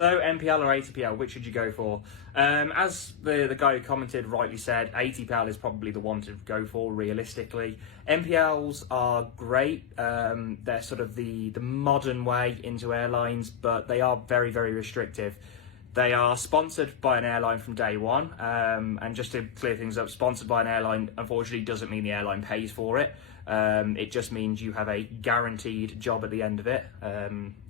So MPL or ATPL, which should you go for? As the guy who commented rightly said, ATPL is probably the one to go for realistically. MPLs are great. They're sort of the modern way into airlines, but they are very, very restrictive. They are sponsored by an airline from day one, and just to clear things up, sponsored by an airline unfortunately doesn't mean the airline pays for it. It just means you have a guaranteed job at the end of it,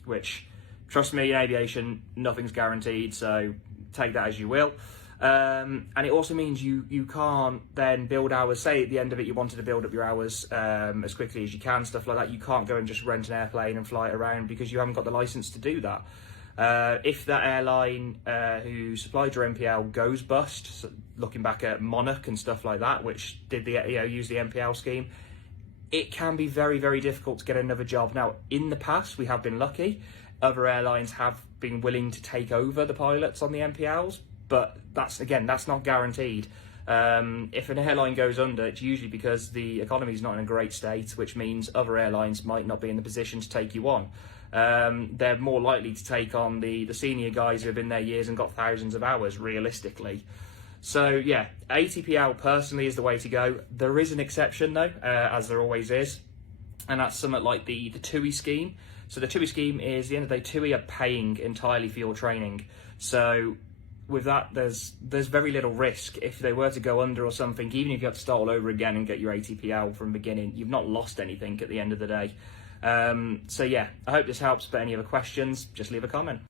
which, trust me, in aviation, nothing's guaranteed, so take that as you will. And it also means you can't then build hours. Say at the end of it you wanted to build up your hours as quickly as you can, stuff like that. You can't go and just rent an airplane and fly it around because you haven't got the license to do that. If that airline who supplied your MPL goes bust, so looking back at Monarch and stuff like that, which did use the MPL scheme, it can be very, very difficult to get another job. Now, in the past, we have been lucky. Other airlines have been willing to take over the pilots on the MPLs, but that's not guaranteed. If an airline goes under, it's usually because the economy is not in a great state, which means other airlines might not be in the position to take you on. They're more likely to take on the senior guys who have been there years and got thousands of hours, realistically. So yeah, ATPL personally is the way to go. There is an exception though, as there always is, and that's something like the TUI scheme. So the TUI scheme is, at the end of the day, TUI are paying entirely for your training. So with that, there's very little risk. If they were to go under or something, even if you had to start all over again and get your ATPL from the beginning, you've not lost anything at the end of the day. So yeah, I hope this helps, but any other questions, just leave a comment.